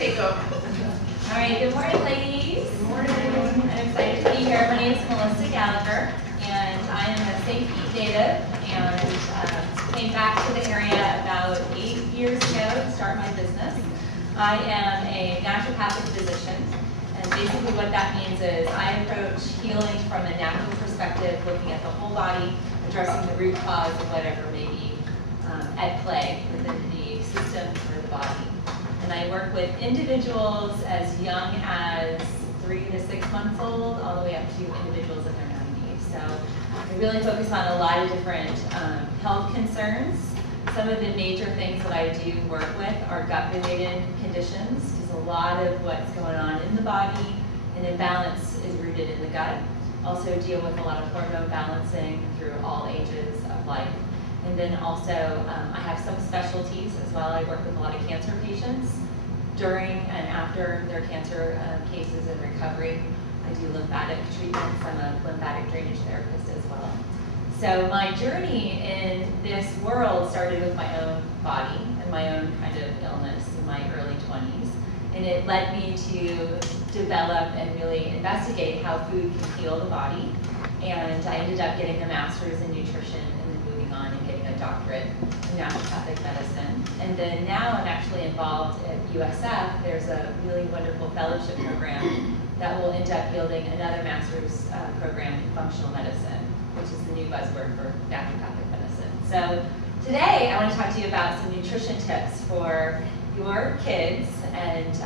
Take over. All right, good morning, ladies. Good morning. I'm excited to be here. My name is Gallagher, and I am a St. Pete native, and came back to the area about 8 years ago to start my business. I am a naturopathic physician, and basically what that means is I approach healing from a natural perspective, looking at the whole body, addressing the root cause of whatever may be at play within the systems or the body. And I work with individuals as young as 3 to 6 months old, all the way up to individuals in their 90s. So I really focus on a lot of different health concerns. Some of the major things that I do work with are gut-related conditions, because a lot of what's going on in the body, an imbalance is rooted in the gut. Also deal with a lot of hormone balancing through all ages of life. And then also, I have some specialties as well. I work with a lot of cancer patients during and after their cancer cases and recovery. I do lymphatic treatments. I'm a lymphatic drainage therapist as well. So my journey in this world started with my own body and my own kind of illness in my early 20s. And it led me to develop and really investigate how food can heal the body. And I ended up getting a master's in nutrition and then moving on and getting a doctorate in naturopathic medicine. And then now I'm actually involved at USF. There's a really wonderful fellowship program that will end up yielding another master's program in functional medicine, which is the new buzzword for naturopathic medicine. So today I want to talk to you about some nutrition tips for your kids. And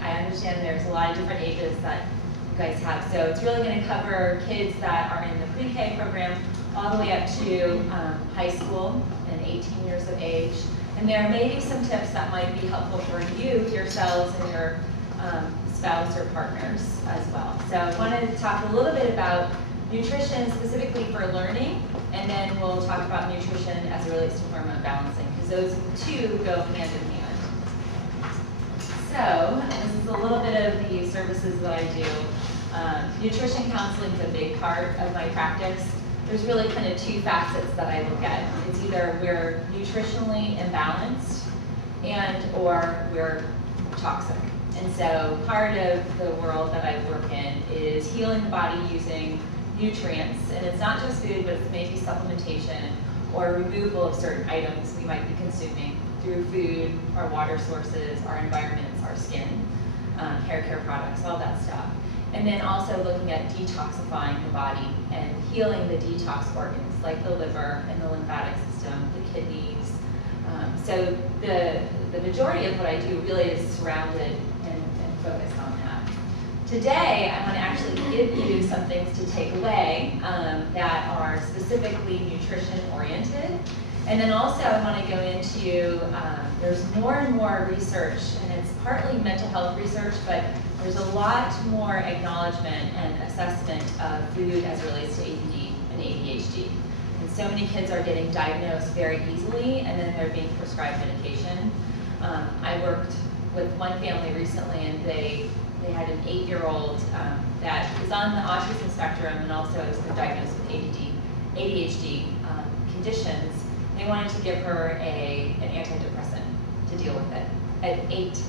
I understand there's a lot of different ages that you guys have. So it's really going to cover kids that are in the pre-K program all the way up to high school and 18 years of age. And there may be some tips that might be helpful for you, yourselves, and your spouse or partners as well. So I wanted to talk a little bit about nutrition specifically for learning, and then we'll talk about nutrition as it relates to hormone balancing, because those two go hand in hand. So this is a little bit of the services that I do. Nutrition counseling is a big part of my practice. There's really kind of two facets that I look at. It's either we're nutritionally imbalanced and or we're toxic. And so part of the world that I work in is healing the body using nutrients. And it's not just food, but it's maybe supplementation or removal of certain items we might be consuming through food, our water sources, our environments, our skin, hair care products, all that stuff. And then also looking at detoxifying the body and healing the detox organs like the liver and the lymphatic system, the kidneys. So the majority of what I do really is surrounded and focused on that. Today, I want to actually give you some things to take away that are specifically nutrition oriented. And then also I want to go into, there's more and more research, and it's partly mental health research, but there's a lot more acknowledgement and assessment of food as it relates to ADD and ADHD. And so many kids are getting diagnosed very easily, and then they're being prescribed medication. I worked with one family recently, and they had an 8-year-old that is on the autism spectrum and also has been diagnosed with ADHD conditions. They wanted to give her an antidepressant to deal with it at 8.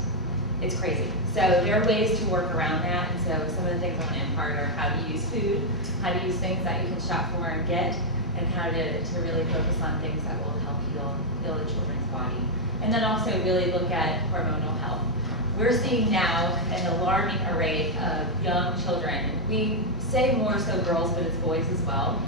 It's crazy. So there are ways to work around that. And so some of the things I want to impart are how to use food, how to use things that you can shop for and get, and how to really focus on things that will help heal the children's body. And then also really look at hormonal health. We're seeing now an alarming array of young children. We say more so girls, but it's boys as well.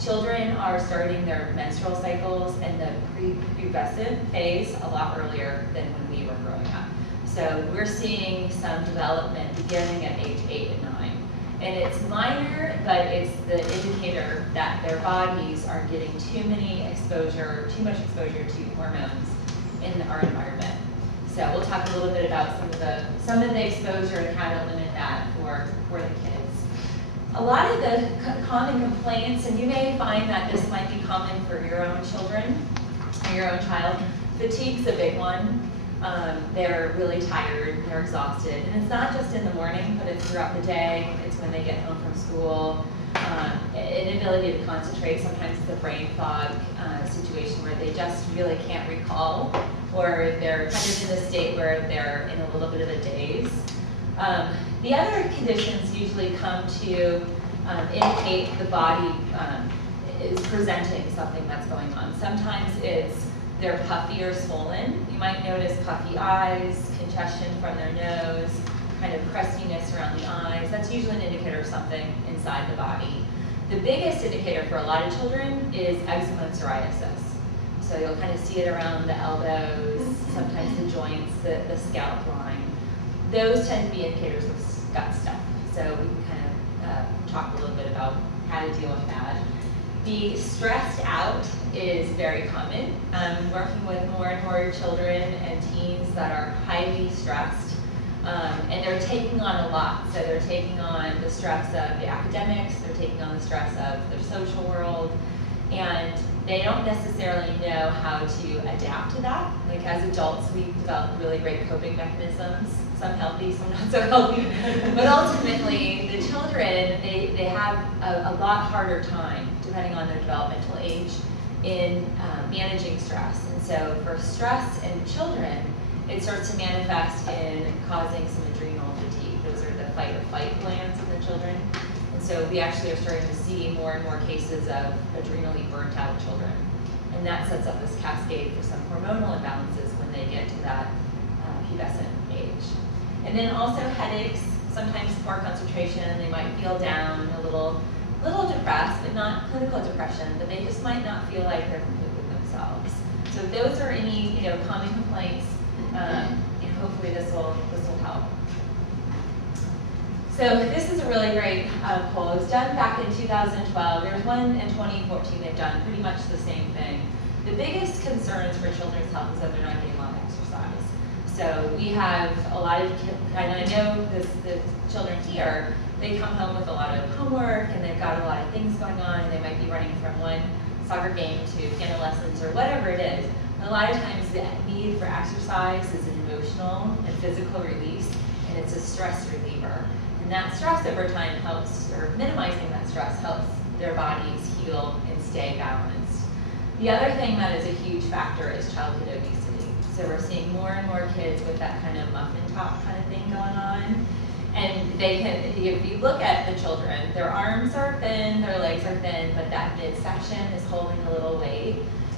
Children are starting their menstrual cycles and the prepubescent phase a lot earlier than when we were growing up. So we're seeing some development beginning at age 8 and 9. And it's minor, but it's the indicator that their bodies are getting too much exposure to hormones in our environment. So we'll talk a little bit about some of the exposure and how to limit that for the kids. A lot of the common complaints, and you may find that this might be common for your own children or your own child, fatigue's a big one. They're really tired, they're exhausted, and it's not just in the morning, but it's throughout the day. It's when they get home from school. inability to concentrate. Sometimes it's a brain fog situation where they just really can't recall, or they're kind of in a state where they're in a little bit of a daze. The other conditions usually come to indicate the body is presenting something that's going on. Sometimes they're puffy or swollen. You might notice puffy eyes, congestion from their nose, kind of crustiness around the eyes. That's usually an indicator of something inside the body. The biggest indicator for a lot of children is eczema and psoriasis. So you'll kind of see it around the elbows, sometimes the joints, the scalp line. Those tend to be indicators of gut stuff. So we can kind of talk a little bit about how to deal with that. The stressed out is very common. I'm working with more and more children and teens that are highly stressed, and they're taking on a lot. So they're taking on the stress of the academics, they're taking on the stress of their social world, and they don't necessarily know how to adapt to that. Like as adults, we've developed really great coping mechanisms, some healthy, some not so healthy. But ultimately, the children, they have a lot harder time, depending on their developmental age, in managing stress. And so for stress in children, it starts to manifest in causing some adrenal fatigue. Those are the fight or flight glands in the children. And so we actually are starting to see more and more cases of adrenally burnt out children. And that sets up this cascade for some hormonal imbalances when they get to that pubescent age. And then also headaches, sometimes poor concentration. They might feel down, a little depressed, but not clinical depression, but they just might not feel like they're complete with themselves. So if those are any common complaints, hopefully this will help. So this is a really great poll. It was done back in 2012. There was one in 2014 they've done pretty much the same thing. The biggest concerns for children's health is that they're not getting a lot of exercise. So we have a lot of kids, and I know the children here, they come home with a lot of homework and they've got a lot of things going on, and they might be running from one soccer game to piano lessons or whatever it is. And a lot of times the need for exercise is an emotional and physical release, and it's a stress reliever. And that stress over time helps, or minimizing that stress helps their bodies heal and stay balanced. The other thing that is a huge factor is childhood obesity. So we're seeing more and more kids with that kind of muffin top kind of thing going on. And they can, if you look at the children, their arms are thin, their legs are thin, but that midsection is holding a little weight.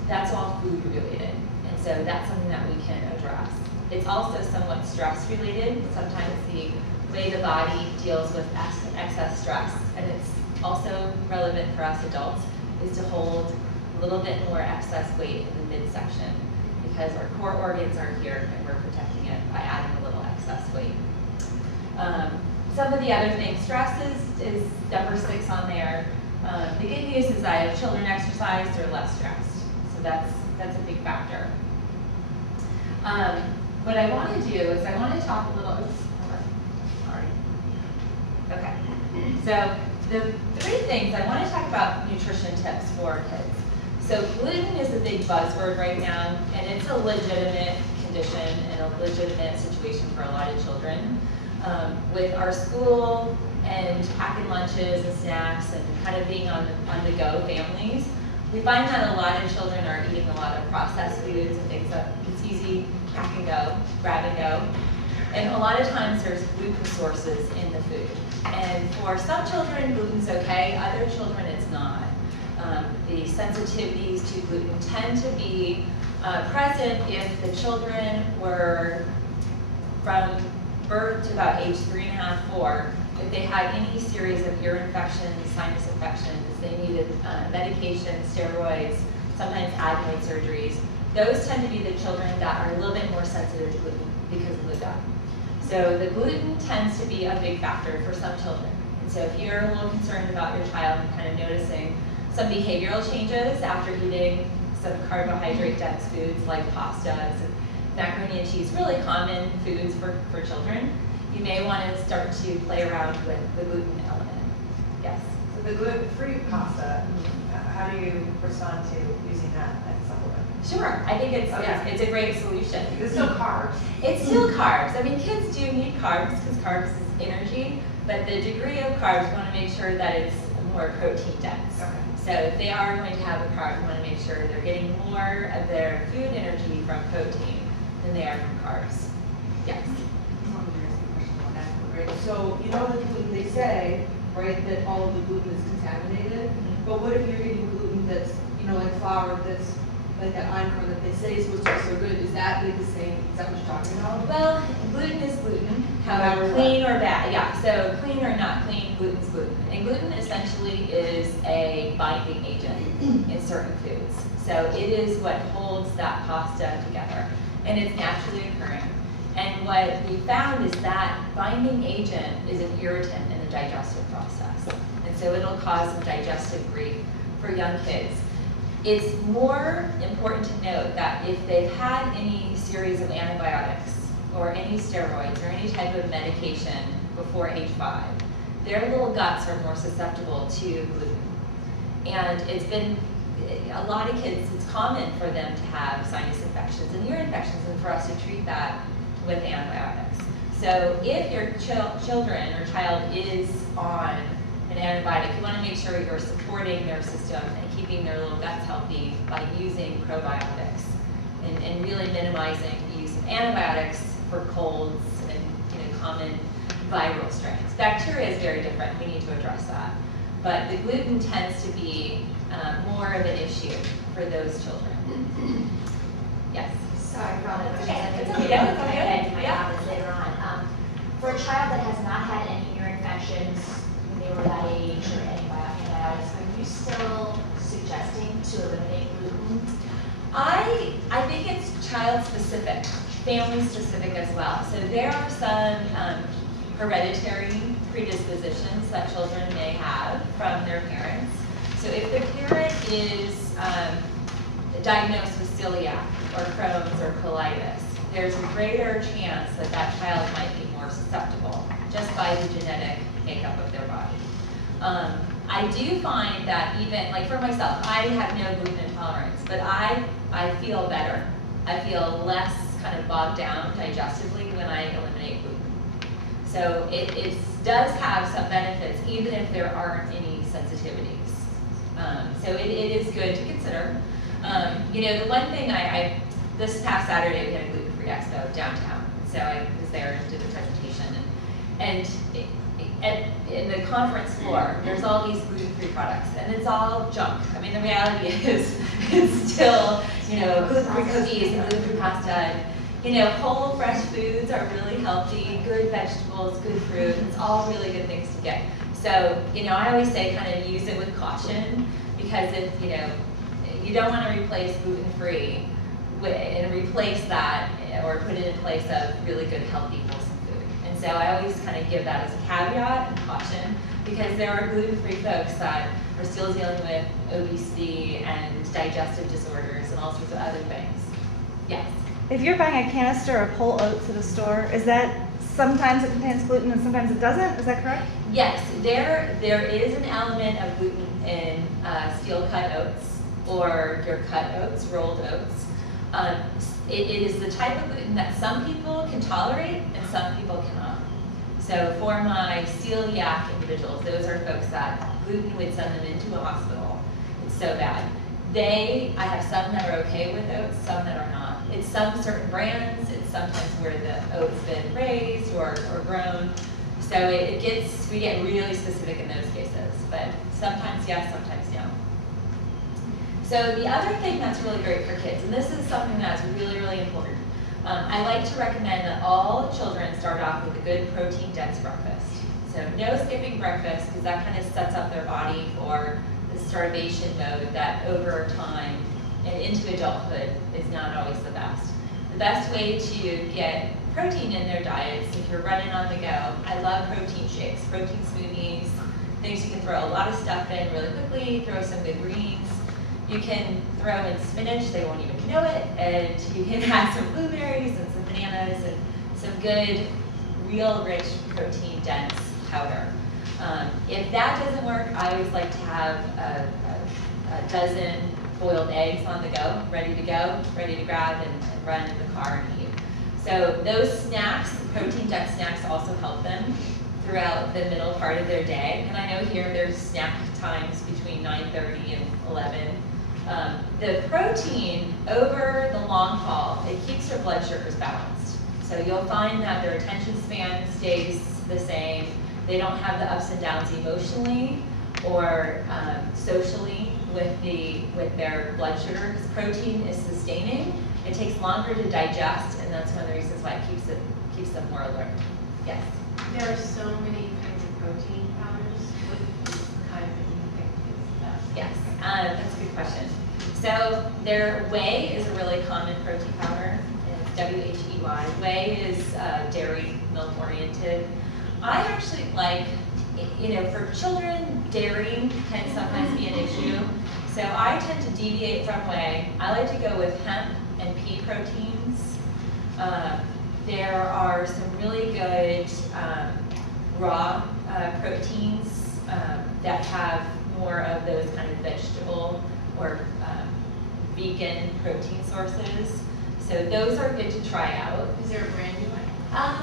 That's all food related. And so that's something that we can address. It's also somewhat stress related. Sometimes the way the body deals with excess stress, and it's also relevant for us adults, is to hold a little bit more excess weight in the midsection, because our core organs are here and we're protecting it by adding a little excess weight. Some of the other things, stress is number 6 on there. The good news is that if children exercise, they're less stressed. So that's a big factor. What I want to do is I want to talk a little, okay. So the 3 things, I want to talk about nutrition tips for kids. So gluten is a big buzzword right now, and it's a legitimate condition and a legitimate situation for a lot of children. With our school and packing lunches and snacks and kind of being on the go families, we find that a lot of children are eating a lot of processed foods and things that it's easy, pack and go, grab and go. And a lot of times there's gluten sources in the food. And for some children, gluten's okay, other children it's not. The sensitivities to gluten tend to be present if the children were from birth to about age 3.5, 4, if they had any series of ear infections, sinus infections, they needed medication, steroids, sometimes adenoid surgeries. Those tend to be the children that are a little bit more sensitive to gluten because of the gut. So the gluten tends to be a big factor for some children. And so if you're a little concerned about your child and kind of noticing some behavioral changes after eating some carbohydrate-dense foods like pastas and macaroni and cheese, really common foods for children, you may want to start to play around with the gluten element. Yes? So the gluten-free pasta, how do you respond to using that as a supplement? Sure, I think it's a great solution. It's still carbs. It's still carbs. I mean, kids do need carbs because carbs is energy, but the degree of carbs, we want to make sure that it's more protein dense. Okay. So if they are going to have a carb, we want to make sure they're getting more of their food energy from protein than they are from carbs. Yes. Right, so you know the gluten, they say, right, that all of the gluten is contaminated, but what if you're eating gluten that's, you know, like flour that's like that einkorn that they say is supposed to be so good? Is that like the same, is that what you're talking about? Well, gluten is gluten, however, However, clean or bad, yeah, so clean or not clean, gluten's gluten. And gluten essentially is a binding agent in certain foods. So it is what holds that pasta together, and it's naturally occurring. And what we found is that binding agent is an irritant in the digestive process. And so it'll cause some digestive grief for young kids. It's more important to note that if they've had any series of antibiotics or any steroids or any type of medication before age 5, their little guts are more susceptible to gluten. And it's been, a lot of kids, it's common for them to have sinus infections and ear infections, and for us to treat that with antibiotics. So if your children or child is on an antibiotic, you want to make sure you're supporting their system and keeping their little guts healthy by using probiotics and really minimizing the use of antibiotics for colds and common viral strains. Bacteria is very different. We need to address that. But the gluten tends to be more of an issue for those children. Yes. Sorry, Rhonda. It's okay. Yeah, it's okay. My Yeah. comments later on. For a child that has not had any ear infections when they were that age or antibiotics, are you still suggesting to eliminate gluten? I think it's child specific, family specific as well. So there are some hereditary predispositions that children may have from their parents. So if the parent is diagnosed with celiac or Crohn's or colitis, there's a greater chance that that child might be more susceptible just by the genetic makeup of their body. I do find that even, like for myself, I have no gluten intolerance, but I feel better. I feel less kind of bogged down digestively when I eliminate gluten. So it does have some benefits, even if there aren't any sensitivities. So it is good to consider. The one thing this past Saturday we had a gluten-free expo downtown, so I was there and did the presentation, and in the conference floor, there's all these gluten-free products, and it's all junk. I mean, the reality is, it's still, gluten-free cookies and gluten-free pasta, and, whole fresh foods are really healthy, good vegetables, good fruit, it's all really good things to get. So, I always say kind of use it with caution, because if, you don't want to replace gluten-free and replace that or put it in place of really good, healthy, wholesome food. And so I always kind of give that as a caveat and caution, because there are gluten-free folks that are still dealing with obesity and digestive disorders and all sorts of other things. Yes? If you're buying a canister of whole oats at a store, is that sometimes it contains gluten and sometimes it doesn't? Is that correct? Yes, there is an element of gluten in steel cut oats or your cut oats, rolled oats. It is the type of gluten that some people can tolerate and some people cannot. So for my celiac individuals, those are folks that gluten would send them into a hospital. It's so bad. I have some that are okay with oats, some that are not. It's some certain brands, it's sometimes where the oat's been raised or grown. So we get really specific in those cases, but sometimes yes, sometimes no. So the other thing that's really great for kids, and this is something that's really, really important, I like to recommend that all children start off with a good protein-dense breakfast. So no skipping breakfast, because that kind of sets up their body for the starvation mode that over time and into adulthood is not always the best. The best way to get protein in their diets, if you're running on the go, I love protein shakes, protein smoothies, things you can throw a lot of stuff in really quickly, throw some good greens. You can throw in spinach, they won't even know it, and you can add some blueberries and some bananas and some good, real rich protein dense powder. If that doesn't work, I always like to have a dozen boiled eggs on the go, ready to grab and run in the car and eat. So those snacks, protein dense snacks, also help them throughout the middle part of their day. And I know here there's snack times between 9:30 and 11. The protein over the long haul, it keeps their blood sugars balanced. So you'll find that their attention span stays the same. They don't have the ups and downs emotionally or socially with their blood sugar, because protein is sustaining. It takes longer to digest, and that's one of the reasons why it keeps them more alert. Yes? There are so many kinds of protein powders. What is the kind that you think is best? Yes, that's a good question. So their whey is a really common protein powder. It's W-H-E-Y. Whey is dairy milk oriented. I actually like, for children, dairy can sometimes be an issue. So I tend to deviate from whey. I like to go with hemp and pea proteins. There are some really good raw proteins that have more of those kind of vegetable or vegan protein sources. So those are good to try out. Is there a brand you like?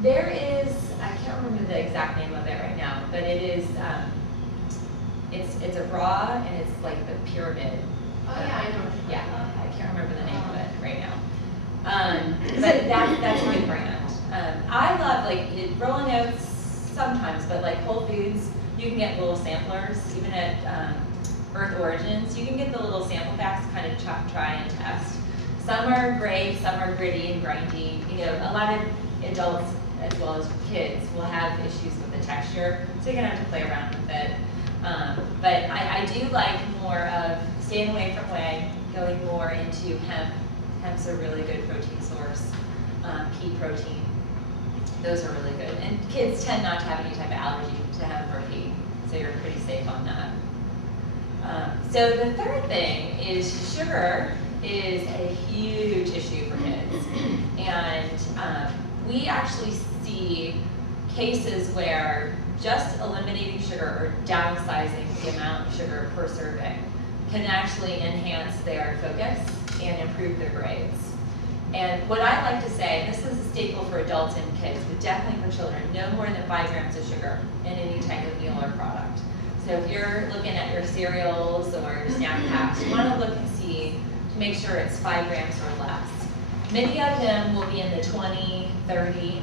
There is, I can't remember the exact name of it right now, but it is, it's a raw and it's like the pyramid. Oh yeah, I know. Yeah, I can't remember the name of it right now. But that's a good brand. I love Rollin' Oats sometimes, but like Whole Foods, you can get little samplers, even at Earth Origins. You can get the little sample packs to kind of try and test. Some are great, some are gritty and grindy. A lot of adults as well as kids will have issues with the texture, so you're gonna have to play around with it. But I do like more of staying away from whey, going more into hemp. Hemp's a really good protein source. Pea protein, those are really good. And kids tend not to have any type of allergy to hemp or pea, so you're pretty safe on that. So the third thing is sugar is a huge issue for kids. And we actually see cases where just eliminating sugar or downsizing the amount of sugar per serving can actually enhance their focus and improve their grades. And what I like to say, and this is a staple for adults and kids, but definitely for children, no more than 5 grams of sugar in any type of meal or product. So if you're looking at your cereals or your snack packs, you want to look and see to make sure it's 5 grams or less. Many of them will be in the 20, 30.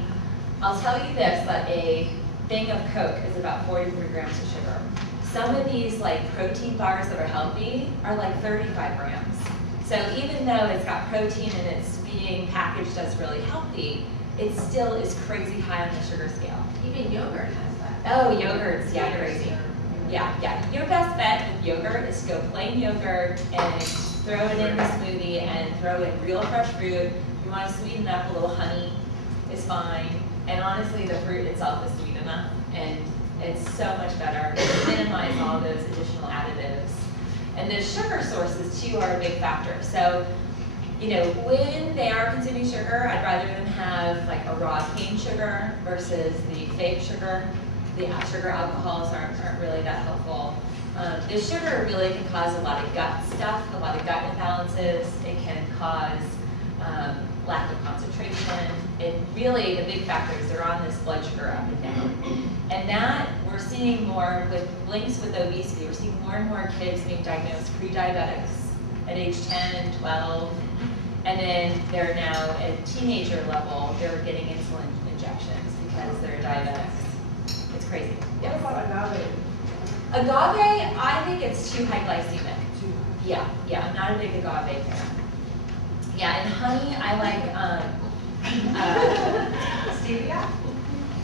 I'll tell you this, that a thing of Coke is about 43 grams of sugar. Some of these protein bars that are healthy are 35 grams. So even though it's got protein and it's being packaged as really healthy, it still is crazy high on the sugar scale. Even yogurt has that. Oh, yogurt's, yeah, crazy. Yeah. Your best bet with yogurt is to go plain yogurt and throw it in the smoothie and throw in real fresh fruit. If you want to sweeten up, a little honey is fine. And honestly, the fruit itself is sweet enough, and it's so much better. Minimize all those additional additives. And the sugar sources too are a big factor. So, when they are consuming sugar, I'd rather them have a raw cane sugar versus the fake sugar. The sugar alcohols aren't really that helpful. The sugar really can cause a lot of gut stuff, a lot of gut imbalances. It can cause lack of concentration. It really, the big factors are on this blood sugar up and down. And that we're seeing more with links with obesity. We're seeing more and more kids being diagnosed pre-diabetics at age 10, 12, and then they're now at teenager level, they're getting insulin injections because they're diabetics. It's crazy. Yes. What about agave? Agave, I think it's too high glycemic. Yeah, I'm not a big agave fan. Yeah, and honey, I like Stevia?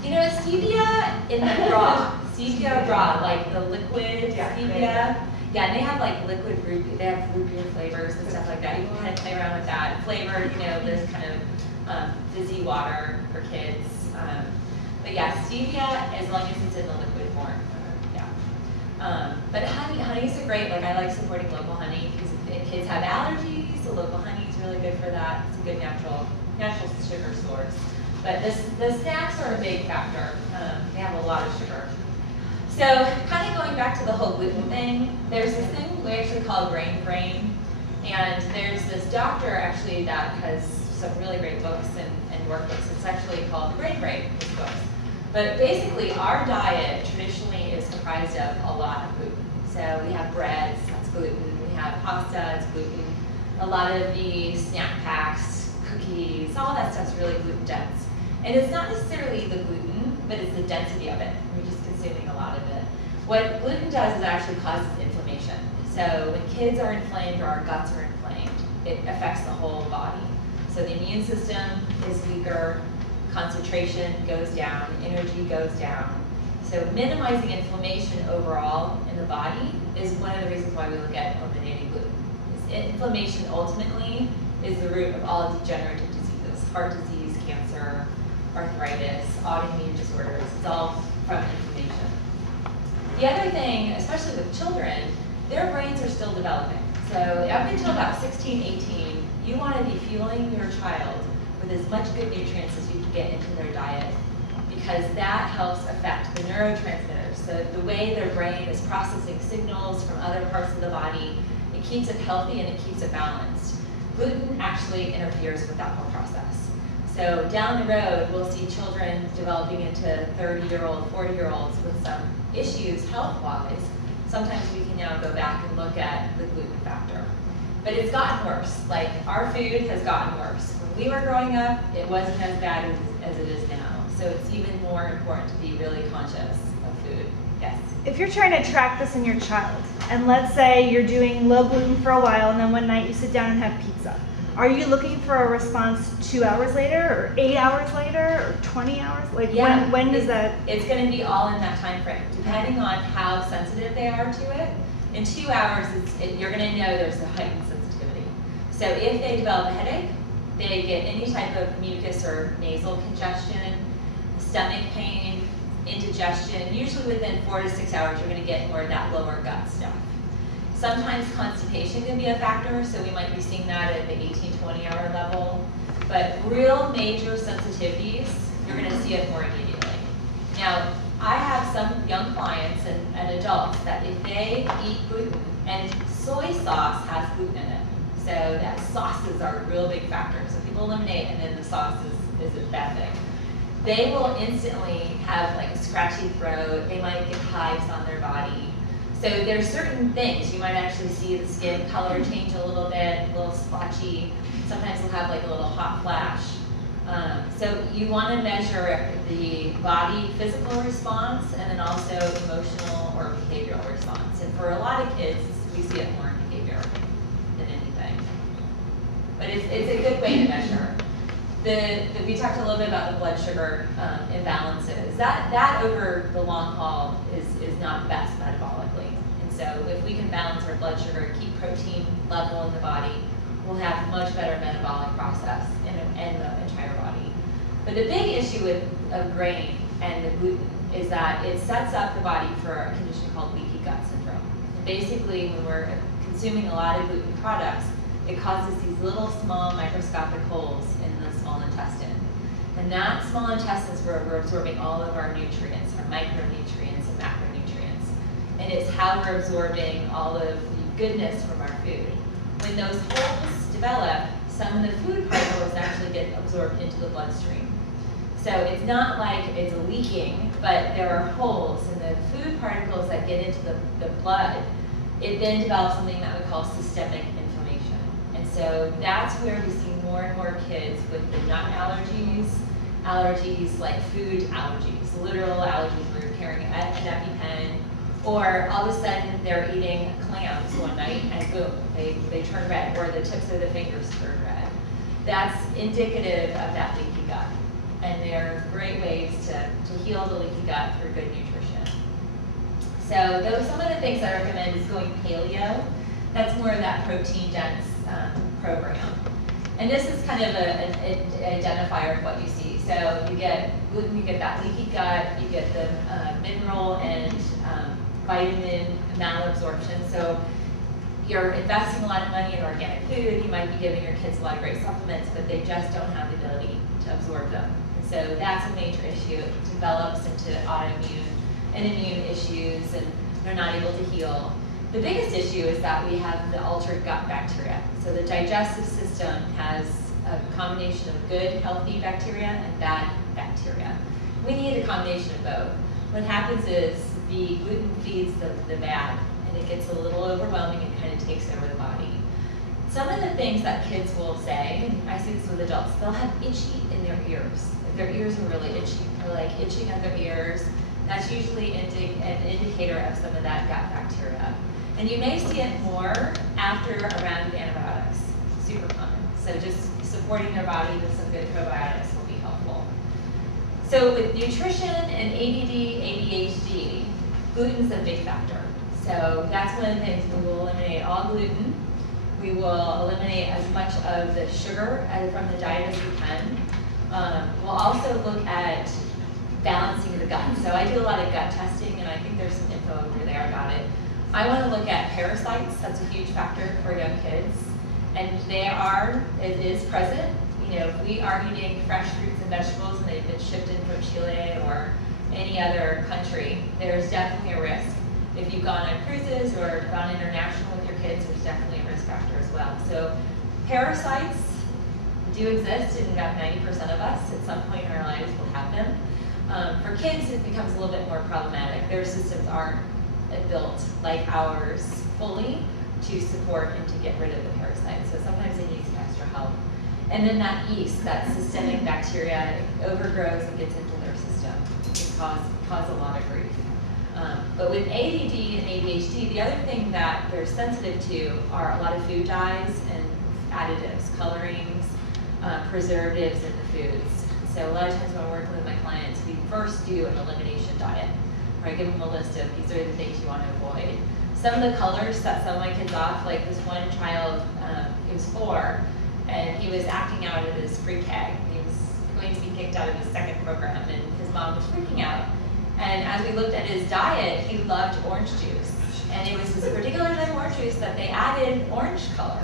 Stevia in the raw. Stevia raw, the liquid stevia. Yeah, and they have liquid root, they have root beer flavors and stuff like that. You can kind of play around with that. Flavored, there's kind of fizzy water for kids. But yeah, stevia, as long as it's in the liquid form. Yeah. But honey's a great, I like supporting local honey because if kids have allergies, the local honey is really good for that. It's a good natural sugar source. But the snacks are a big factor. They have a lot of sugar. So kind of going back to the whole gluten thing, there's this thing we actually call grain brain. And there's this doctor actually that has some really great books and workbooks. It's actually called Grain Brain, this book. But basically, our diet traditionally is comprised of a lot of gluten. So we have breads, that's gluten. We have pasta, it's gluten. A lot of the snack packs, cookies, all that stuff's really gluten dense. And it's not necessarily the gluten, but it's the density of it. We're just consuming a lot of it. What gluten does is it actually causes inflammation. So when kids are inflamed or our guts are inflamed, it affects the whole body. So the immune system is weaker, concentration goes down, energy goes down. So minimizing inflammation overall in the body is one of the reasons why we look at eliminating gluten. Inflammation ultimately is the root of all degenerative diseases, heart disease, cancer, arthritis, autoimmune disorders. It's all from inflammation. The other thing, especially with children, their brains are still developing. So up until about 16, 18, you want to be fueling your child with as much good nutrients as you can get into their diet, because that helps affect the neurotransmitters. So the way their brain is processing signals from other parts of the body, it keeps it healthy and it keeps it balanced. Gluten actually interferes with that whole process. So down the road, we'll see children developing into 30-year-old, 40-year-olds with some issues health-wise. Sometimes we can now go back and look at the gluten factor. But it's gotten worse. Like, our food has gotten worse. When we were growing up, it wasn't as bad as it is now. So it's even more important to be really conscious of food. Yes? If you're trying to track this in your child, and let's say you're doing low gluten for a while, and then one night you sit down and have pizza, are you looking for a response 2 hours later, or 8 hours later, or 20 hours? Like, Yeah, when does that? It's going to be all in that time frame, depending on how sensitive they are to it. In 2 hours, you're going to know there's a heightened sensitivity. So if they develop a headache, they get any type of mucus or nasal congestion, stomach pain, indigestion, usually within 4 to 6 hours, you're going to get more of that lower gut stuff. Sometimes constipation can be a factor, so we might be seeing that at the 18, 20-hour level. But real major sensitivities, you're going to see it more immediately. Now, I have some young clients and adults that if they eat gluten, and soy sauce has gluten in it, so that sauces are a real big factor. So people eliminate, and then the sauce is a bad thing. They will instantly have like a scratchy throat, they might get hives on their body. So there's certain things, you might actually see the skin color change a little bit, a little splotchy. Sometimes they'll have like a little hot flash. So you want to measure the body physical response and then also emotional or behavioral response. And for a lot of kids, we see it more in behavior than anything. But it's a good way to measure. We talked a little bit about the blood sugar imbalances. That over the long haul is not best metabolically. And so if we can balance our blood sugar, keep protein level in the body, we'll have much better metabolic process in the entire body. But the big issue with grain and the gluten is that it sets up the body for a condition called leaky gut syndrome. And basically, when we're consuming a lot of gluten products, it causes these little small microscopic holes in the small intestine. And that small intestine is where we're absorbing all of our nutrients, our micronutrients and macronutrients. And it's how we're absorbing all of the goodness from our food. When those holes develop, some of the food particles actually get absorbed into the bloodstream. So it's not like it's leaking, but there are holes, and the food particles that get into the blood, it then develops something that we call systemic inflammation. And so that's where we see more and more kids with the nut allergies like food allergies, literal allergies where you're carrying an EpiPen, or all of a sudden they're eating clams one night and boom, they turn red, or the tips of the fingers turn red. That's indicative of that leaky gut. And there are great ways to heal the leaky gut through good nutrition. So those some of the things I recommend is going paleo. That's more of that protein-dense program. And this is kind of an identifier of what you see. So you get gluten, you get that leaky gut, you get the mineral and vitamin malabsorption. So you're investing a lot of money in organic food, you might be giving your kids a lot of great supplements, but they just don't have the ability to absorb them. And so that's a major issue. It develops into autoimmune and immune issues, and they're not able to heal. The biggest issue is that we have the altered gut bacteria. So the digestive system has a combination of good, healthy bacteria and bad bacteria. We need a combination of both. What happens is the gluten feeds the bad, and it gets a little overwhelming and kind of takes over the body. Some of the things that kids will say, and I see this with adults, they'll have itchy in their ears. If their ears are really itchy, or like itching at their ears, that's usually an indicator of some of that gut bacteria. And you may see it more after a round of antibiotics, super common. So just supporting their body with some good probiotics will be helpful. So with nutrition and ADD, ADHD, gluten's a big factor. So that's one of the things. We will eliminate all gluten. We will eliminate as much of the sugar from the diet as we can. We'll also look at balancing the gut. So I do a lot of gut testing, and I think there's some info over there about it. I want to look at parasites. That's a huge factor for young kids. And it is present. You know, if we are eating fresh fruits and vegetables and they've been shipped in from Chile or any other country, there's definitely a risk. If you've gone on cruises or gone international with your kids, there's definitely a risk factor as well. So parasites do exist, and about 90% of us at some point in our lives will have them. For kids, it becomes a little bit more problematic. Their systems aren't built like ours fully to support and to get rid of the parasites. So sometimes they need some extra help. And then that yeast, that systemic bacteria, overgrows and gets into their system. It can cause a lot of grief. But with ADD and ADHD, the other thing that they're sensitive to are a lot of food dyes and additives, colorings, preservatives in the foods. So a lot of times when I'm working with my clients, we first do an elimination diet. Right, give them a list of these are the things you want to avoid. Some of the colors set some of my kids off. Like this one child, he was 4, and he was acting out of his pre-K. He was going to be kicked out of his second program, and his mom was freaking out. And as we looked at his diet, he loved orange juice. And it was this particular type of orange juice that they added orange color.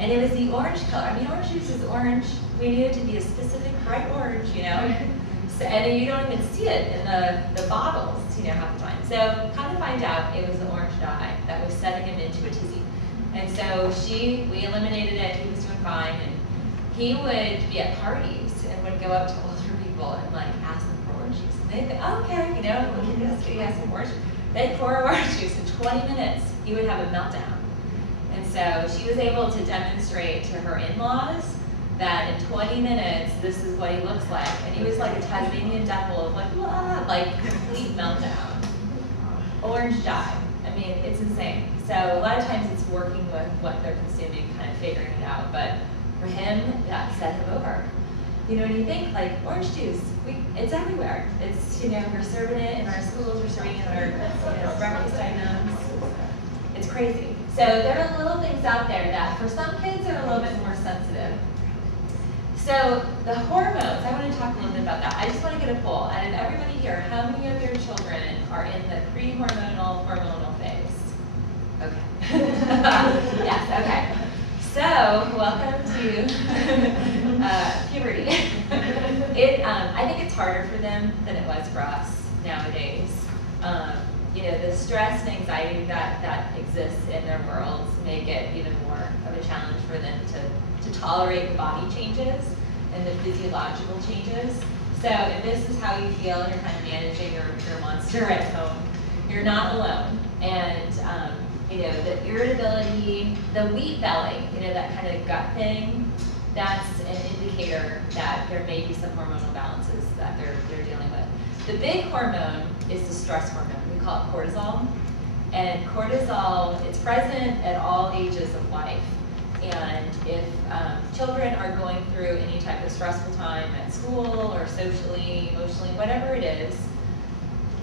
And it was the orange color. I mean, orange juice is orange. We need it to be a specific bright orange, you know? So, and you don't even see it in the bottles, you know, half the time. So kind of find out it was the orange dye that was setting him into a tizzy. And so we eliminated it. He was doing fine. And he would be at parties and would go up to older people and like ask them for orange juice. And they'd be, oh, okay, you know, look at this, he has some orange juice. They'd pour orange juice in 20 minutes. He would have a meltdown. And so she was able to demonstrate to her in-laws that in 20 minutes, this is what he looks like. And he was like a Tasmanian devil of like, blah, like complete meltdown. Orange dye. I mean, it's insane. So a lot of times it's working with what they're consuming, kind of figuring it out. But for him, that set him over. You know, when you think like orange juice, it's everywhere. It's, you know, we're serving it in our schools, we're serving it in our, you know, breakfast items. It's crazy. So there are little things out there that for some kids are a little bit more sensitive. So the hormones, I want to talk a little bit about that. I just want to get a poll. Out of everybody here, how many of your children are in the pre-hormonal, hormonal phase? Okay. Yes, okay. So welcome to puberty. I think it's harder for them than it was for us nowadays. You know, the stress and anxiety that exists in their worlds make it even more of a challenge for them to tolerate the body changes and the physiological changes. So if this is how you feel, you're kind of managing your monster at home, you're not alone. And you know, the irritability, the wheat belly, you know, that kind of gut thing, that's an indicator that there may be some hormonal balances that they're dealing with. The big hormone is the stress hormone. We call it cortisol. And cortisol, it's present at all ages of life. And if children are going through any type of stressful time at school or socially, emotionally, whatever it is,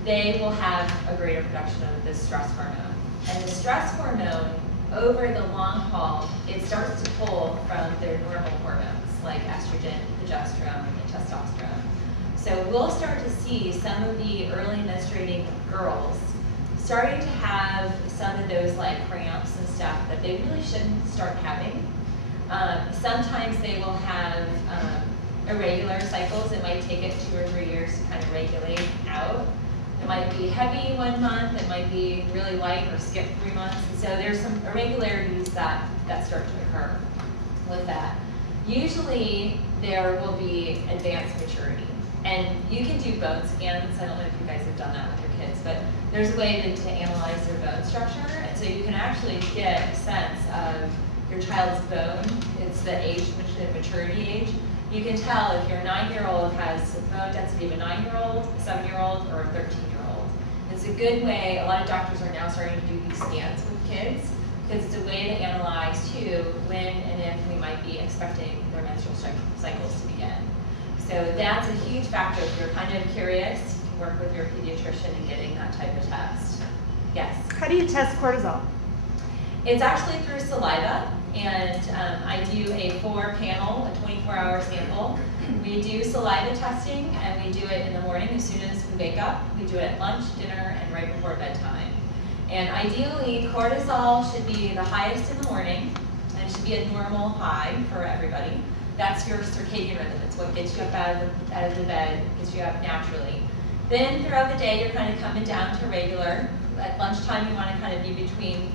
they will have a greater production of this stress hormone. And the stress hormone, over the long haul, it starts to pull from their normal hormones, like estrogen, progesterone, and testosterone. So we'll start to see some of the early menstruating girls starting to have some of those like cramps and stuff that they really shouldn't start having. Sometimes they will have irregular cycles. It might take it 2 or 3 years to kind of regulate out. It might be heavy 1 month, it might be really light or skip 3 months. And so there's some irregularities that start to occur with that. Usually there will be advanced maturity. And you can do bone scans. I don't know if you guys have done that with your kids, but there's a way to analyze their bone structure. And so you can actually get a sense of your child's bone. It's the age, the maturity age. You can tell if your 9-year-old has the bone density of a 9-year-old, a 7-year-old, or a 13-year-old. It's a good way. A lot of doctors are now starting to do these scans with kids because it's a way to analyze too when and if we might be expecting their menstrual cycles to begin. So that's a huge factor. If you're kind of curious, you can work with your pediatrician in getting that type of test. Yes? How do you test cortisol? It's actually through saliva, and I do a 4-panel, a 24-hour sample. We do saliva testing, and we do it in the morning as soon as we wake up. We do it at lunch, dinner, and right before bedtime. And ideally, cortisol should be the highest in the morning, and it should be a normal high for everybody. That's your circadian rhythm. It's what gets you up out of the bed, gets you up naturally. Then throughout the day, you're kind of coming down to regular. At lunchtime, you want to kind of be between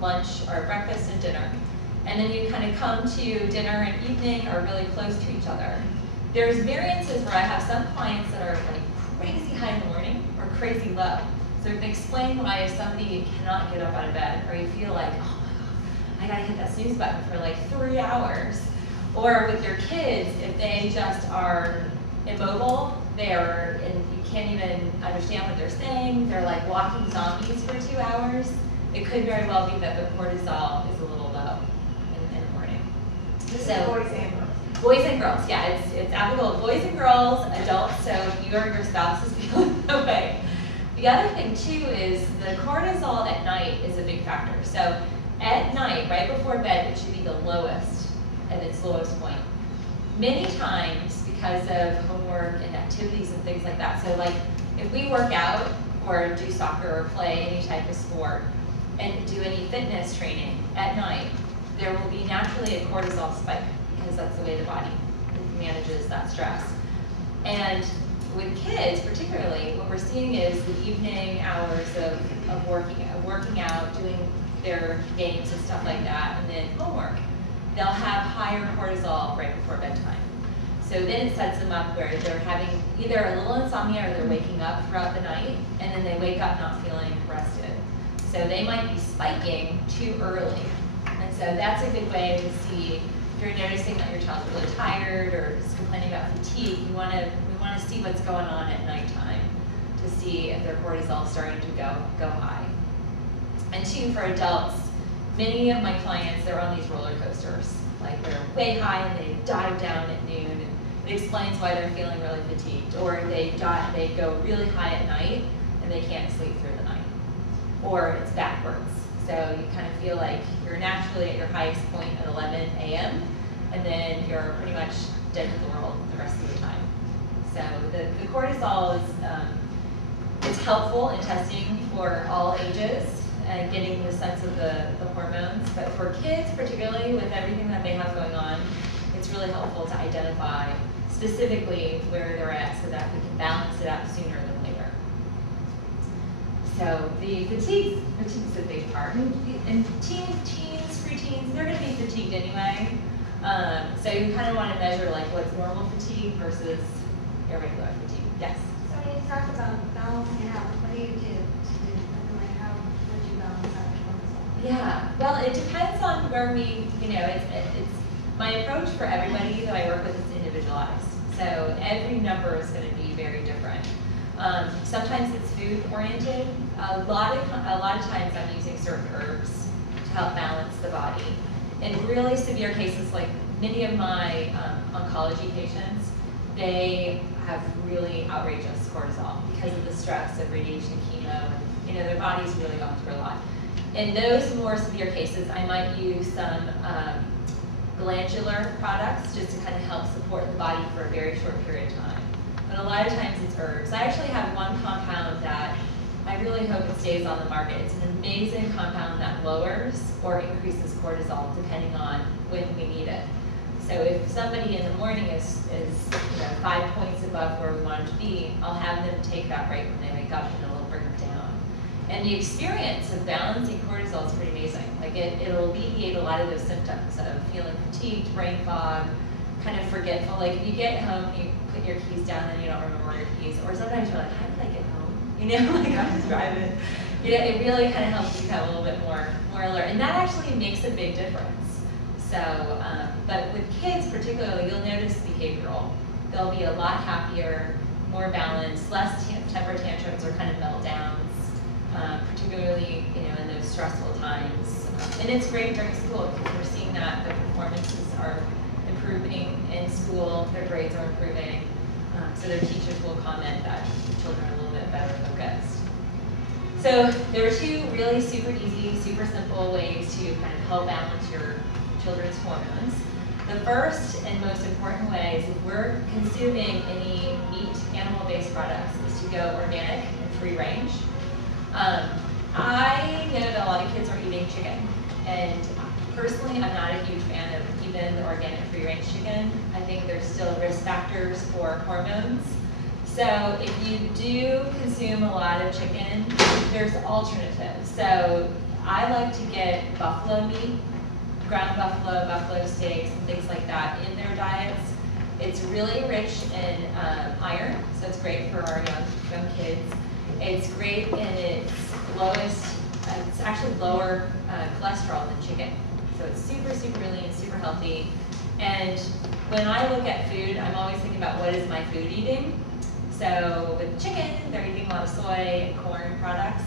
lunch or breakfast and dinner. And then you kind of come to dinner and evening are really close to each other. There's variances where I have some clients that are like crazy high in the morning or crazy low. So I can explain why if somebody cannot get up out of bed or you feel like, oh my God, I gotta hit that snooze button for like 3 hours. Or with your kids, if they just are immobile, and you can't even understand what they're saying, they're like walking zombies for 2 hours, it could very well be that the cortisol is a little low in the morning. This So, is boys and girls. Boys and girls, yeah, it's applicable to boys and girls, adults, so if you or your spouse is feeling that way. The other thing too is the cortisol at night is a big factor. So at night, right before bed, it should be the lowest at its lowest point. Many times because of homework and activities and things like that. So like if we work out or do soccer or play any type of sport and do any fitness training at night, there will be naturally a cortisol spike because that's the way the body manages that stress. And with kids particularly, what we're seeing is the evening hours of working out, doing their games and stuff like that, and then homework. They'll have higher cortisol right before bedtime. So then it sets them up where they're having either a little insomnia or they're waking up throughout the night, and then they wake up not feeling rested. So they might be spiking too early. And so that's a good way to see if you're noticing that your child's really tired or is complaining about fatigue. We want to see what's going on at nighttime to see if their cortisol is starting to go high. And two, for adults, many of my clients, they're on these roller coasters. Like they're way high and they dive down at noon. And it explains why they're feeling really fatigued. Or they go really high at night and they can't sleep through the night. Or it's backwards. So you kind of feel like you're naturally at your highest point at 11 a.m. and then you're pretty much dead to the world the rest of the time. So the cortisol is it's helpful in testing for all ages and getting the sense of the hormones. But for kids, particularly with everything that they have going on, it's really helpful to identify specifically where they're at so that we can balance it out sooner than later. So the fatigue's a big part. And teens, preteens, they're going to be fatigued anyway. So you kind of want to measure like what's normal fatigue versus irregular fatigue. Yes? So when you talk about balancing out, what do you do to do that? Like how would you balance out cortisol? Yeah, well, it depends on where it's my approach for everybody that I work with is individualized. So every number is going to be very different. Sometimes it's food oriented. A lot of times I'm using certain herbs to help balance the body. In really severe cases, like many of my oncology patients, they have really outrageous cortisol because of the stress of radiation, chemo, and their body's really gone through a lot. In those more severe cases, I might use some glandular products just to kind of help support the body for a very short period of time. But a lot of times it's herbs. I actually have one compound that I really hope it stays on the market. It's an amazing compound that lowers or increases cortisol depending on when we need it. So if somebody in the morning is 5 points above where we want them to be, I'll have them take that right when they wake up and it'll bring them down. And the experience of balancing cortisol is pretty amazing. Like it'll alleviate a lot of those symptoms of feeling fatigued, brain fog, kind of forgetful. Like if you get home, you put your keys down and you don't remember your keys, or sometimes you're like, how did I get home? You know, like I'm just driving. You know, it really kind of helps you become a little bit more alert, and that actually makes a big difference. So, but with kids particularly, you'll notice behavioral. They'll be a lot happier, more balanced, less temper tantrums or kind of meltdowns, particularly in those stressful times. And it's great during school because we're seeing that the performances are improving in school, their grades are improving, so their teachers will comment that the children are a little bit better focused. So there are two really super easy, super simple ways to kind of help balance your children's hormones. The first and most important way is if we're consuming any meat, animal-based products, is to go organic and free range. I know that a lot of kids are eating chicken, and personally I'm not a huge fan of even the organic free range chicken. I think there's still risk factors for hormones. So if you do consume a lot of chicken, there's alternatives. So I like to get buffalo meat, ground buffalo, buffalo steaks, and things like that in their diets. It's really rich in iron, so it's great for our young kids. It's great in its lowest, it's actually lower cholesterol than chicken. So it's super, super lean, super healthy. And when I look at food, I'm always thinking about what is my food eating. So with chicken, they're eating a lot of soy and corn products.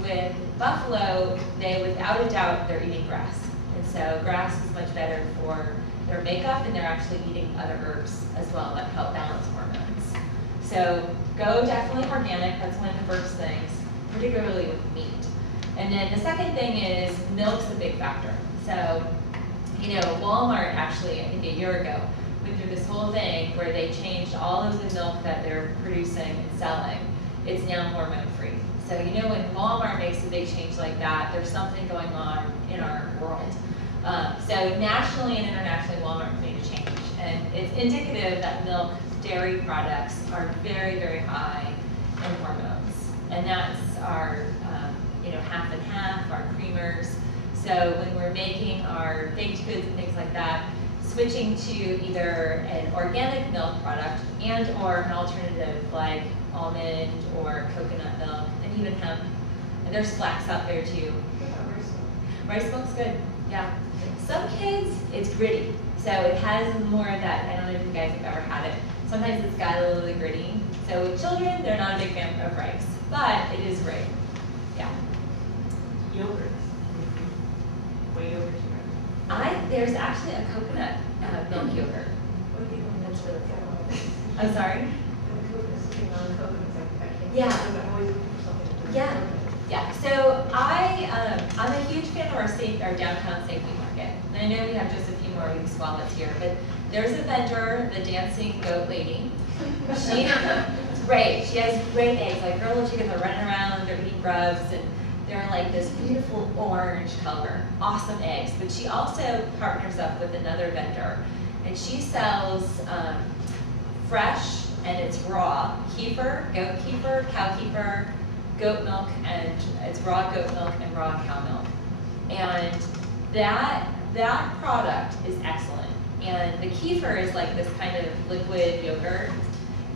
With buffalo, they without a doubt, they're eating grass. And so grass is much better for their makeup, and they're actually eating other herbs as well that help balance hormones. So go definitely organic, that's one of the first things, particularly with meat. And then the second thing is milk's a big factor. So, Walmart actually, I think a year ago, went through this whole thing where they changed all of the milk that they're producing and selling. It's now hormone free. So when Walmart makes a big change like that, there's something going on in our world. So nationally and internationally, Walmart made a change. And it's indicative that milk, dairy products are very, very high in hormones. And that's our, half and half, our creamers. So when we're making our baked goods and things like that, switching to either an organic milk product and or an alternative like almond or coconut milk, and even hemp. And there's flax out there too. Rice milk's good, yeah. Some kids, it's gritty. So it has more of that, I don't know if you guys have ever had it. Sometimes it's got a little bit gritty. So with children, they're not a big fan of rice, but it is great, yeah. Yogurt. Way over here. There's actually a coconut milk yogurt. What do you think? That's really good. I'm sorry? Yeah. I'm always looking for something. Yeah, yeah. So I'm a huge fan of our downtown safety market. And I know we have just a few more weeks while it's here, but there's a vendor, the dancing goat lady. It's great. She has great eggs. Like her little chickens are running around, they're eating grubs, and they're like this beautiful orange color. Awesome eggs. But she also partners up with another vendor, and she sells fresh and it's raw kefir, goat kefir, cow kefir, goat milk, and it's raw goat milk and raw cow milk. And that product is excellent. And the kefir is like this kind of liquid yogurt.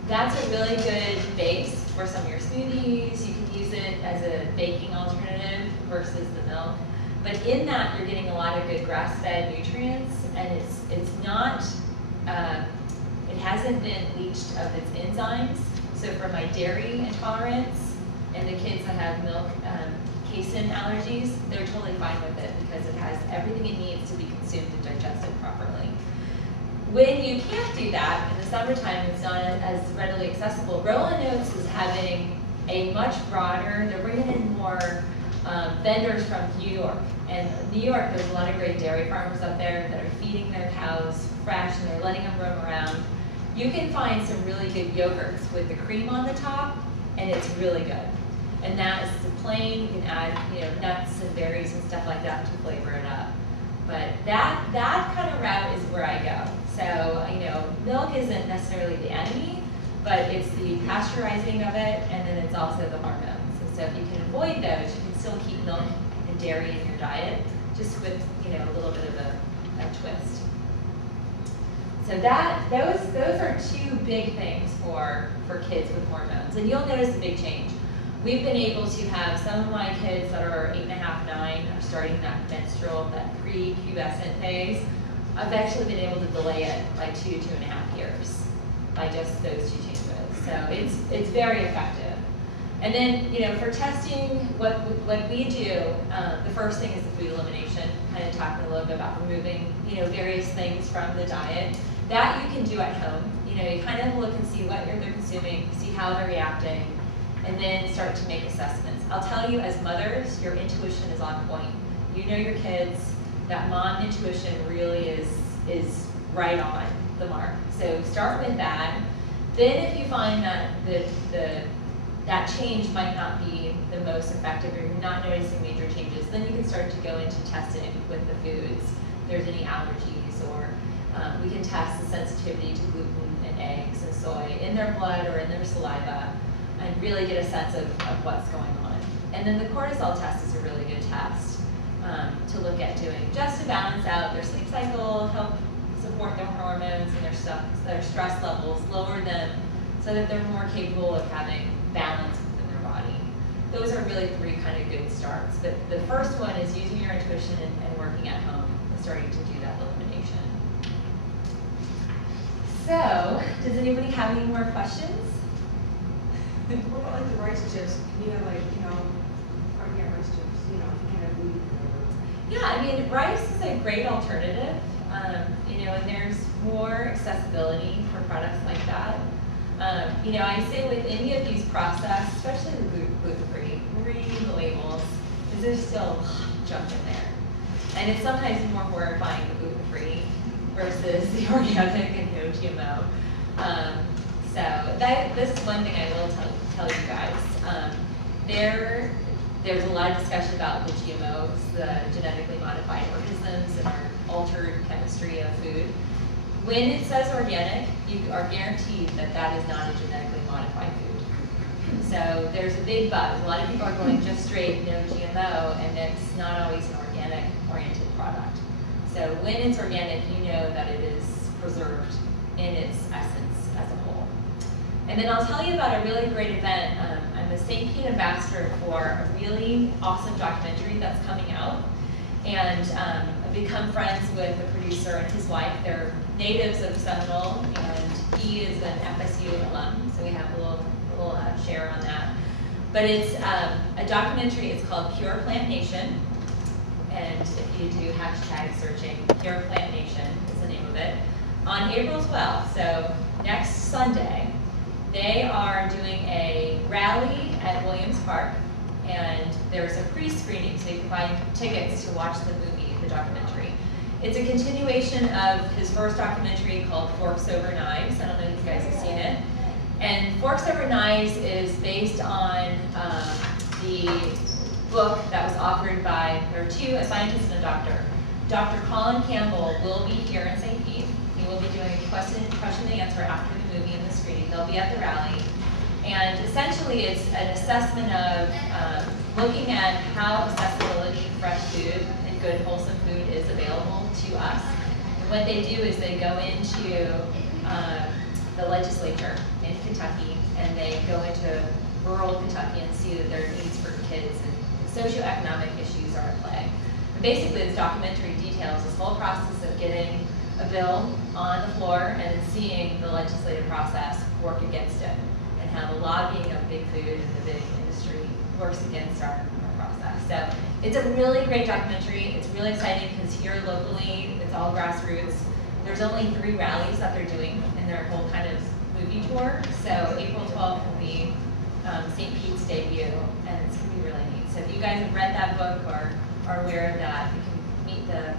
That's a really good base for some of your smoothies. You can use it as a baking alternative versus the milk. But in that, you're getting a lot of good grass-fed nutrients, and it's not, it hasn't been leached of its enzymes. So for my dairy intolerance and the kids that have milk casein allergies, they're totally fine with it because it has everything it needs to be consumed and digested properly. When you can't do that, in the summertime, it's not as readily accessible. Roland Oats is having a much broader, they're bringing in more vendors from New York. And New York, there's a lot of great dairy farmers up there that are feeding their cows fresh and they're letting them roam around. You can find some really good yogurts with the cream on the top, and it's really good. And that is the plain, you can add nuts and berries and stuff like that to flavor it up. But that kind of route is where I go. So, milk isn't necessarily the enemy, but it's the pasteurizing of it, and then it's also the hormones. And so if you can avoid those, you can still keep milk and dairy in your diet, just with, a little bit of a twist. So those are two big things for kids with hormones. And you'll notice a big change. We've been able to have some of my kids that are 8.5, 9 are starting that menstrual, that pre-pubescent phase. I've actually been able to delay it by 2.5 years by just those two changes. So it's very effective. And then, for testing, what we do, the first thing is the food elimination, kind of talking a little bit about removing, various things from the diet. That you can do at home. You kind of look and see what they're consuming, see how they're reacting, and then start to make assessments. I'll tell you, as mothers, your intuition is on point. You know your kids, that mom intuition really is right on the mark. So start with that. Then if you find that that change might not be the most effective, or you're not noticing major changes, then you can start to go into testing with the foods. If there's any allergies, or we can test the sensitivity to gluten and eggs and soy in their blood or in their saliva, and really get a sense of what's going on. And then the cortisol test is a really good test to look at doing, just to balance out their sleep cycle, help support their hormones and their stress levels, lower them so that they're more capable of having balance within their body. Those are really 3 kind of good starts. But the first one is using your intuition and working at home and starting to do that elimination. So, does anybody have any more questions? What about like the rice chips? Can you have organic rice chips, kind of gluten or? Yeah, I mean, rice is a great alternative, and there's more accessibility for products like that. I say with any of these processed, especially the gluten-free, read the labels, because there's still junk in there. And it's sometimes more horrifying, the gluten-free versus the organic and no GMO. So this is one thing I will tell you guys. There's a lot of discussion about the GMOs, the genetically modified organisms, and our altered chemistry of food. When it says organic, you are guaranteed that that is not a genetically modified food. So there's a big but. A lot of people are going just straight no GMO, and it's not always an organic-oriented product. So when it's organic, you know that it is preserved in its essence as a whole. And then I'll tell you about a really great event. I'm the St. Pete ambassador for a really awesome documentary that's coming out. And I've become friends with the producer and his wife. They're natives of Seminole, and he is an FSU alum, so we have a little share on that. But it's a documentary. It's called Pure Plant Nation. And if you do hashtag searching, Pure Plant Nation is the name of it, on April 12th, so next Sunday, they are doing a rally at Williams Park, and there's a pre-screening, so you can buy tickets to watch the movie, the documentary. It's a continuation of his first documentary called Forks Over Knives. I don't know if you guys have seen it. And Forks Over Knives is based on the book that was authored by, there are 2, a scientist and a doctor. Dr. Colin Campbell will be here in St. Pete. He will be doing a question and answer after the movie and the screening. They'll be at the rally. And essentially it's an assessment of looking at how accessibility of fresh food and good wholesome food is available to us. And what they do is they go into the legislature in Kentucky, and they go into rural Kentucky and see that there are needs for kids and socioeconomic issues are at play. And basically this documentary details this whole process of getting a bill on the floor and seeing the legislative process work against it, and how the lobbying of big food and the big industry works against our process. So it's a really great documentary. It's really exciting because here locally, it's all grassroots. There's only 3 rallies that they're doing in their whole kind of movie tour. So April 12th will be St. Pete's debut, and it's going to be really neat. So if you guys have read that book or are aware of that, you can meet the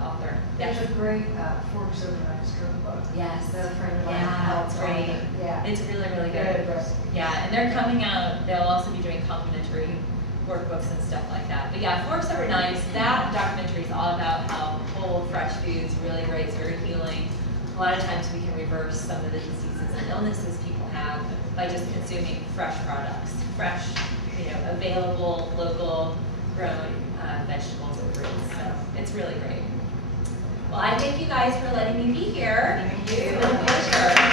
author. There's a great Forks Over Knives cookbook. Yes. That a friend of mine Yeah, helped it's great. on. Yeah. It's really, really good. Good recipe. Yeah, and they're coming out, they'll also be doing complimentary workbooks and stuff like that. But yeah, Forks Over Knives, that documentary is all about how whole, fresh foods really great, it's very healing. A lot of times we can reverse some of the diseases and illnesses people have by just consuming fresh products, fresh, available, local grown vegetables and fruits. So it's really great. Well, I thank you guys for letting me be here. Thank you. It's been a pleasure.